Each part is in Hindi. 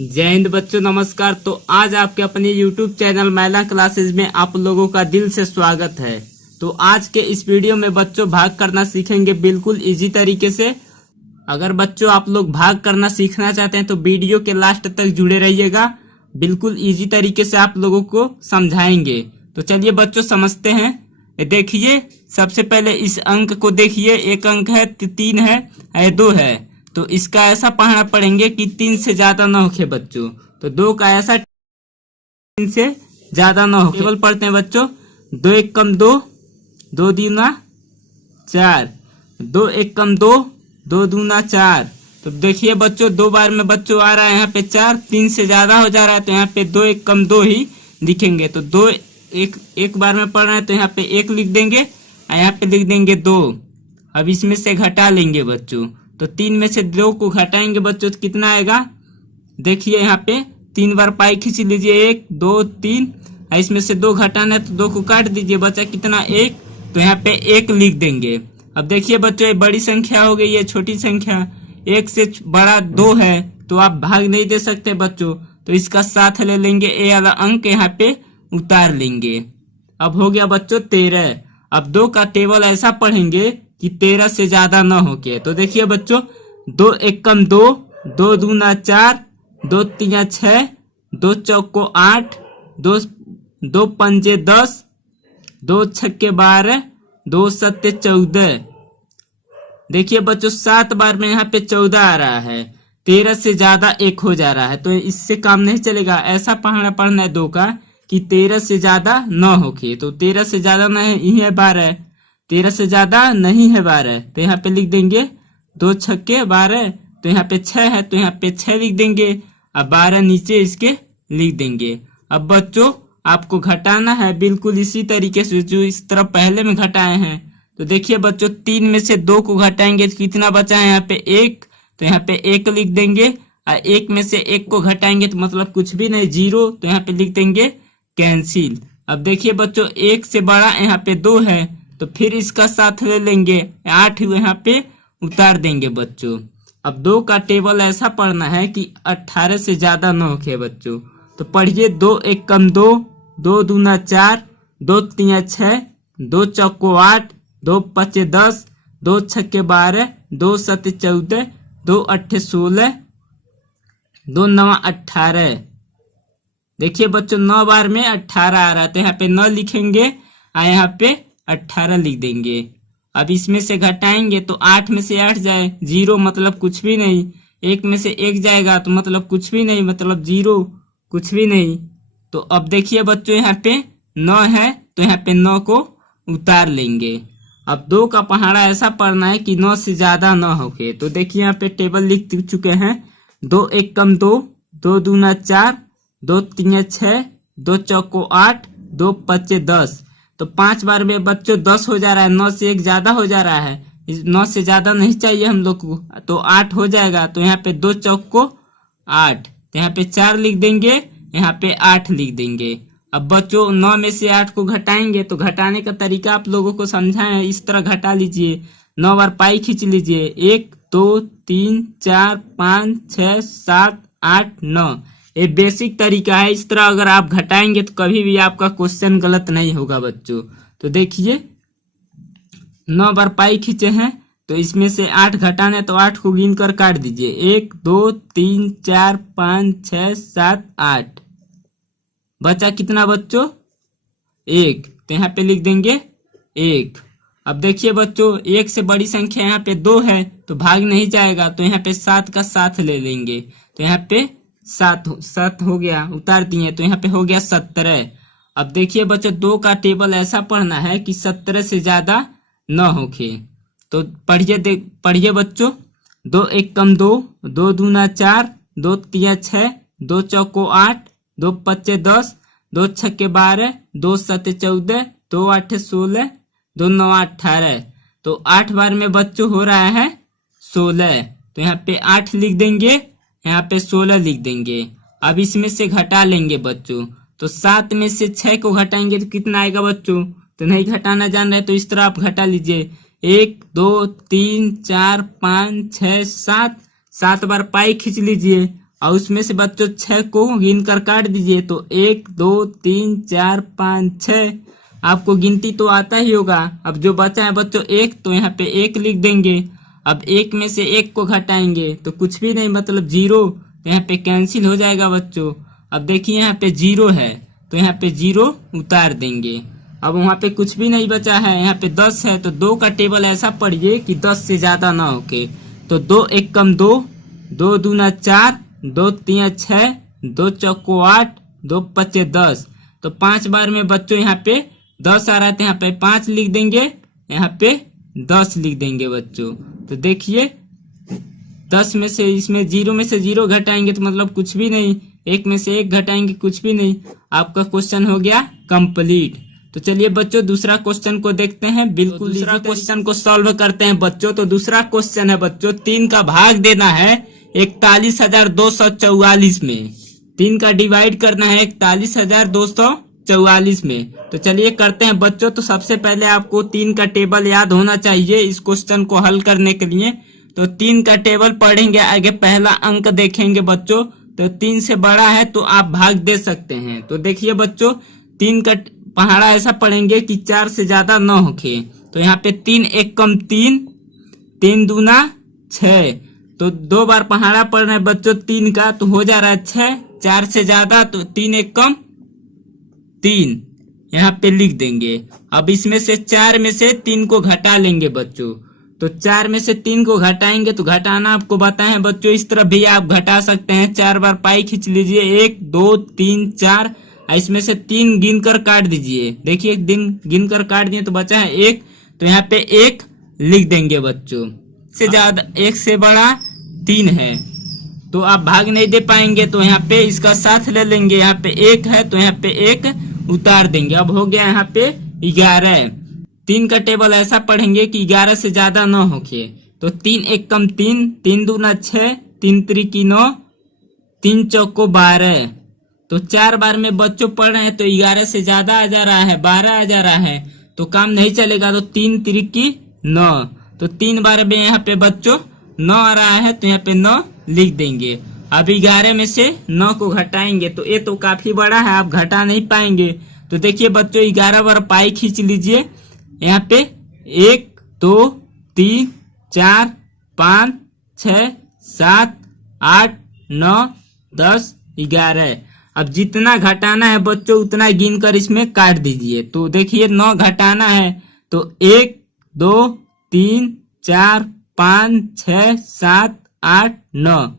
जय हिंद बच्चों, नमस्कार। तो आज आपके अपने YouTube चैनल मैला क्लासेस में आप लोगों का दिल से स्वागत है। तो आज के इस वीडियो में बच्चों भाग करना सीखेंगे बिल्कुल इजी तरीके से। अगर बच्चों आप लोग भाग करना सीखना चाहते हैं तो वीडियो के लास्ट तक जुड़े रहिएगा। बिल्कुल इजी तरीके से आप लोगों को समझाएंगे। तो चलिए बच्चों समझते हैं। देखिए सबसे पहले इस अंक को देखिए, एक अंक है 3 है 2 है, तो इसका ऐसा पढ़ना पड़ेंगे कि 3 से ज्यादा ना होके बच्चों। तो 2 का ऐसा 3 से ज्यादा ना हो। केवल पढ़ते हैं बच्चों, 2 एक कम 2, 2 दूना 4, 2 एक कम 2, 2 दूना 4। तो देखिए बच्चों 2 बार में बच्चों आ रहा है यहाँ पे 4, 3 से ज्यादा हो जा रहा है तो यहाँ पे 2 एक कम 2 ही लिखेंगे। तो 2 एक बार में पढ़ रहे हैं तो यहाँ पे 1 लिख देंगे और यहाँ पे लिख देंगे 2। अब इसमें से घटा लेंगे बच्चों, तो 3 में से 2 को घटाएंगे बच्चों तो कितना आएगा। देखिए यहाँ पे 3 बार पाई खींच लीजिए, 1 2 3, इसमें से 2 घटाना है तो 2 को काट दीजिए, बचा कितना 1, तो यहाँ पे 1 लिख देंगे। अब देखिए बच्चों ये बड़ी संख्या हो गई, ये छोटी संख्या 1 से बड़ा 2 है तो आप भाग नहीं दे सकते बच्चों, तो इसका साथ ले लेंगे, ए वाला अंक यहाँ पे उतार लेंगे। अब हो गया बच्चों 13। अब 2 का टेबल ऐसा पढ़ेंगे कि 13 से ज्यादा न हो के। तो देखिए बच्चों 2 एक कम 2, 2 दूना 4, 2 तीन 6, 2 चौको 8, 2 पंजे 10, 2 छक्के 12, 2 सत्ते 14। देखिए बच्चों 7 बार में यहाँ पे 14 आ रहा है, 13 से ज्यादा 1 हो जा रहा है, तो इससे काम नहीं चलेगा। ऐसा पढ़ना है 2 का कि 13 से ज्यादा न होके। तो 13 से ज्यादा न है, यही है 12, 13 से ज्यादा नहीं है 12, तो यहाँ पे लिख देंगे 2 छक्के 12, तो यहाँ पे 6 है तो यहाँ पे 6 लिख देंगे। अब 12 नीचे इसके लिख देंगे। अब बच्चों आपको घटाना है बिल्कुल इसी तरीके से जो इस तरह पहले में घटाए हैं। तो देखिए बच्चों 3 में से 2 को घटाएंगे तो कितना बचा है यहाँ पे 1, तो यहाँ पे 1 लिख देंगे। और 1 में से 1 को घटाएंगे तो मतलब कुछ भी नहीं 0, तो यहाँ पे लिख देंगे कैंसिल। अब देखिए बच्चों 1 से बड़ा यहाँ पे 2 है तो फिर इसका साथ ले लेंगे, 8 यहाँ पे उतार देंगे बच्चों। अब 2 का टेबल ऐसा पढ़ना है कि 18 से ज्यादा न होके बच्चों। तो पढ़िए 2 एक कम 2, 2 दूना 4, 2 तीन 6, 2 चौको 8, 2 पचे 10, 2 छक्के 12, 2 सत्ते 14, 2 अट्ठे 16, 2 नवा 18। देखिए बच्चों 9 बार में 18 आ रहा है तो यहाँ पे 9 लिखेंगे और यहाँ पे 18 लिख देंगे। अब इसमें से घटाएंगे तो 8 में से 8 जाए 0, मतलब कुछ भी नहीं। 1 में से 1 जाएगा तो मतलब कुछ भी नहीं, मतलब 0, कुछ भी नहीं। तो अब देखिए बच्चों यहाँ पे 9 है तो यहाँ पे 9 को उतार लेंगे। अब 2 का पहाड़ा ऐसा पढ़ना है कि 9 से ज्यादा न होके। तो देखिए यहाँ पे टेबल लिख चुके हैं, 2 एक कम 2, 2 दूना 4, 2 तीन 6, 2 चौको 8, 2 पचे 10। तो 5 बार में बच्चों 10 हो जा रहा है, 9 से 1 ज्यादा हो जा रहा है, 9 से ज्यादा नहीं चाहिए हम लोग को, तो 8 हो जाएगा। तो यहाँ पे 2 चौको 8, तो यहाँ पे 4 लिख देंगे, यहाँ पे 8 लिख देंगे। अब बच्चों 9 में से 8 को घटाएंगे तो घटाने का तरीका आप लोगों को समझाएं, इस तरह घटा लीजिए। 9 बार पाई खींच लीजिए, 1 2 3 4 5 6 7 8 9। ये बेसिक तरीका है, इस तरह अगर आप घटाएंगे तो कभी भी आपका क्वेश्चन गलत नहीं होगा बच्चों। तो देखिए 9 बार पाई खींचे हैं तो इसमें से 8 घटाना है तो 8 को गिन कर काट दीजिए, 1 2 3 4 5 6 7 8। बचा कितना बच्चों 1, तो यहाँ पे लिख देंगे 1। अब देखिए बच्चों 1 से बड़ी संख्या यहाँ पे 2 है तो भाग नहीं जाएगा, तो यहाँ पे 7 का साथ ले लेंगे, तो यहाँ पे 7 हो गया, उतार दिए, तो यहाँ पे हो गया 17। अब देखिए बच्चों 2 का टेबल ऐसा पढ़ना है कि 17 से ज्यादा न होके। तो पढ़िए बच्चों, 2 एक कम 2, 2 दूना 4, 2 तीन 6, 2 चौको 8, 2 पचे 10, 2 छक्के 12, 2 सत्ते 14, 2 आठे 16, 2 नौ 18। तो 8 बार में बच्चों हो रहा है 16, तो यहाँ पे 8 लिख देंगे, यहाँ पे 16 लिख देंगे। अब इसमें से घटा लेंगे बच्चों, तो 7 में से 6 को घटाएंगे तो कितना आएगा बच्चों। तो नहीं घटाना जान रहे तो इस तरह आप घटा लीजिए, 1 2 3 4 5 6 7, 7 बार पाई खींच लीजिए और उसमें से बच्चों 6 को गिन कर काट दीजिए। तो 1 2 3 4 5 6, आपको गिनती तो आता ही होगा। अब जो बचा है बच्चों 1, तो यहाँ पे 1 लिख देंगे। अब 1 में से 1 को घटाएंगे तो कुछ भी नहीं, मतलब 0, तो यहाँ पे कैंसिल हो जाएगा बच्चों। अब देखिए यहाँ पे 0 है, तो यहाँ पे 0 उतार देंगे। अब वहाँ पे कुछ भी नहीं बचा है, यहाँ पे 10 है, तो 2 का टेबल ऐसा पढ़िए कि 10 से ज्यादा ना होके। तो 2 1 कम 2, 2 दूना 4, 2 3 6, 2 चौको 8, 2 पचे 10। तो 5 बार में बच्चों यहाँ पे 10 आ रहा है, तो यहाँ पे 5 लिख देंगे, यहाँ पे 10 लिख देंगे बच्चों। तो देखिए 10 में से, इसमें 0 में से 0 घटाएंगे तो मतलब कुछ भी नहीं, 1 में से 1 घटाएंगे कुछ भी नहीं। आपका क्वेश्चन हो गया कंप्लीट। तो चलिए बच्चों दूसरा क्वेश्चन को देखते हैं। बिल्कुल दूसरा क्वेश्चन को सॉल्व करते हैं बच्चों। तो दूसरा क्वेश्चन है बच्चों, 3 का भाग देना है 41,244 में। 3 का डिवाइड करना है 41,244 में। तो चलिए करते हैं बच्चों। तो सबसे पहले आपको 3 का टेबल याद होना चाहिए इस क्वेश्चन को हल करने के लिए। तो 3 का टेबल पढ़ेंगे, आगे पहला अंक देखेंगे बच्चों। तो 3 से बड़ा है तो आप भाग दे सकते हैं। तो देखिए बच्चों 3 का पहाड़ा ऐसा पढ़ेंगे कि 4 से ज्यादा न होके। तो यहाँ पे 3 1 कम 3, 3 दूना 6। तो 2 बार पहाड़ा पढ़ रहे हैं बच्चों 3 का, तो हो जा रहा है 6। 4 से ज्यादा तो 3 1 कम 3, यहाँ पे लिख देंगे। अब इसमें से 4 में से 3 को घटा लेंगे बच्चों। तो 4 में से 3 को घटाएंगे, तो घटाना आपको बताए हैं बच्चों, इस तरह भी आप घटा सकते हैं। 4 बार पाई खींच लीजिए, 1 2 3 4। इसमें से 3 गिनकर काट दीजिए। देखिए दिन गिनकर काट दिए तो बचा है 1, तो यहाँ पे 1 लिख देंगे बच्चों। से ज्यादा 1 से बड़ा 3 है तो आप भाग नहीं दे पाएंगे, तो यहाँ पे इसका साथ ले लेंगे। यहाँ पे 1 है तो यहाँ पे 1 उतार देंगे। अब हो गया यहाँ पे 11। 3 का टेबल ऐसा पढ़ेंगे कि 11 से ज्यादा न होके। तो 3 1 कम 3, 3 दूना 6, 3 त्रिकी 9, 3 चौको 12। तो 4 बार में बच्चों पढ़ रहे हैं तो 11 से ज्यादा आ जा रहा है, 12 आ जा रहा है, तो काम नहीं चलेगा। तो 3 त्रिकी 9, तो 3 बार में यहाँ पे बच्चों 9 आ रहा है, तो यहाँ पे 9 लिख देंगे। अब 11 में से 9 को घटाएंगे तो ये तो काफी बड़ा है, आप घटा नहीं पाएंगे। तो देखिए बच्चों 11 बार पाई खींच लीजिए। यहाँ पे 1 2 3 4 5 6 7 8 9 10 11। अब जितना घटाना है बच्चों उतना गिनकर इसमें काट दीजिए। तो देखिए 9 घटाना है तो 1 2 3 4 5 6 7 8 9।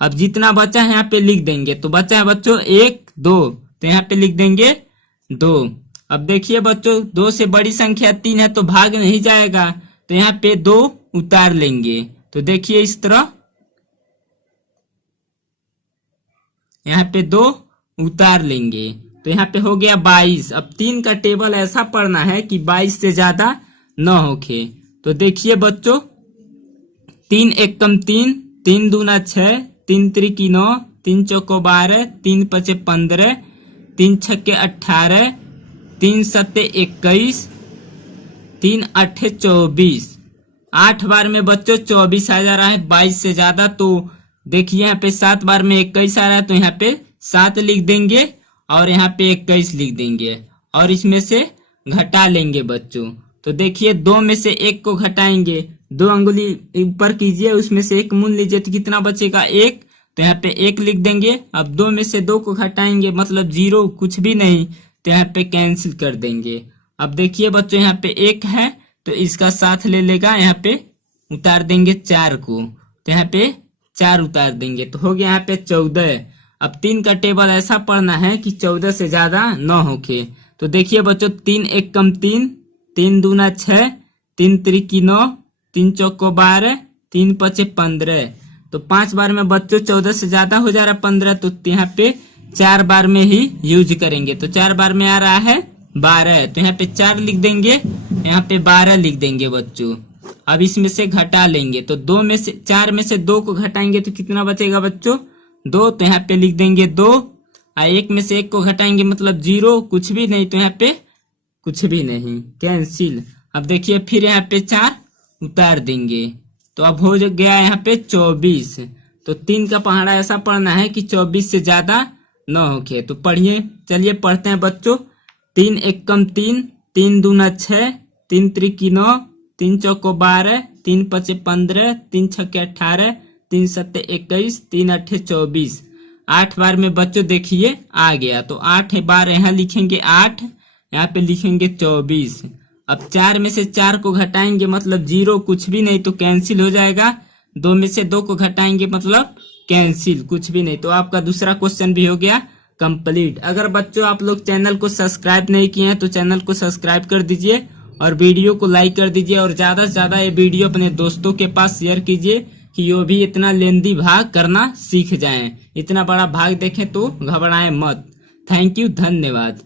अब जितना बचा है यहाँ पे लिख देंगे। तो बचा है बच्चों 1 2, तो यहाँ पे लिख देंगे 2। अब देखिए बच्चों 2 से बड़ी संख्या 3 है तो भाग नहीं जाएगा, तो यहाँ पे 2 उतार लेंगे। तो देखिए इस तरह यहाँ पे 2 उतार लेंगे। तो यहाँ पे हो गया 22। अब 3 का टेबल ऐसा पढ़ना है कि 22 से ज्यादा न होके। तो देखिए बच्चों 3 1 कम 3, 3 दूना 6, 3 त्रिकी 9, 3 चौको 12, 3 पचे 15, 3 छक्के 18, 3 सत्ते 21, 3 अट्ठे 24। 8 बार में बच्चों 24 आ जा रहा है 22 से ज्यादा। तो देखिए यहाँ पे 7 बार में 21 आ रहा है, तो यहाँ पे 7 लिख देंगे और यहाँ पे 21 लिख देंगे और इसमें से घटा लेंगे बच्चों। तो देखिए 2 में से 1 को घटाएंगे, 2 अंगुली ऊपर कीजिए, उसमें से 1 मून लीजिए तो कितना बचेगा 1, तो यहाँ पे 1 लिख देंगे। अब 2 में से 2 को घटाएंगे मतलब 0, कुछ भी नहीं, तो यहाँ पे कैंसिल कर देंगे। अब देखिए बच्चों यहाँ पे 1 है तो इसका साथ ले लेगा, यहाँ पे उतार देंगे 4 को, तो यहाँ पे 4 उतार देंगे। तो हो गया यहाँ पे 14। अब 3 का टेबल ऐसा पढ़ना है कि 14 से ज्यादा न होके। तो देखिए बच्चों 3 1 कम 3, 3 दूना 6, 3 त्रिकी 9, 3 चौको 12, 3 पचे 15। तो 5 बार में बच्चों 14 से ज्यादा हो जा रहा है 15, तो यहाँ पे 4 बार में ही यूज करेंगे। तो 4 बार में आ रहा है 12, तो यहाँ पे 4 लिख देंगे, यहाँ पे 12 लिख देंगे बच्चों। अब इसमें से घटा लेंगे, तो 2 में से 4 में से 2 को घटाएंगे तो कितना बचेगा बच्चों 2, तो यहाँ पे लिख देंगे 2। 1 में से 1 को घटाएंगे मतलब 0, कुछ भी नहीं, तो यहाँ पे कुछ भी नहीं, कैंसिल। अब देखिए फिर यहाँ पे 4 उतार देंगे, तो अब हो गया यहाँ पे 24। तो 3 का पहाड़ा ऐसा पढ़ना है कि 24 से ज्यादा न होके। तो पढ़िए, चलिए पढ़ते हैं बच्चों। 3 एकम 3, 3 दूना 6, 3 त्रिकी 9, 3 चौको 12, 3 पचे 15, 3 छक्के 18, 3 सत्ते 21, 3 अट्ठे 24। 8 बार में बच्चों देखिए आ गया। तो 8 बार यहाँ लिखेंगे 8, यहाँ पे लिखेंगे 24। अब 4 में से 4 को घटाएंगे मतलब 0, कुछ भी नहीं तो कैंसिल हो जाएगा। 2 में से 2 को घटाएंगे मतलब कैंसिल, कुछ भी नहीं। तो आपका दूसरा क्वेश्चन भी हो गया कंप्लीट। अगर बच्चों आप लोग चैनल को सब्सक्राइब नहीं किए हैं तो चैनल को सब्सक्राइब कर दीजिए और वीडियो को लाइक कर दीजिए और ज्यादा से ज्यादा ये वीडियो अपने दोस्तों के पास शेयर कीजिए कि वो भी इतना लेंदी भाग करना सीख जाएं। इतना बड़ा भाग देखें तो घबराएं मत। थैंक यू, धन्यवाद।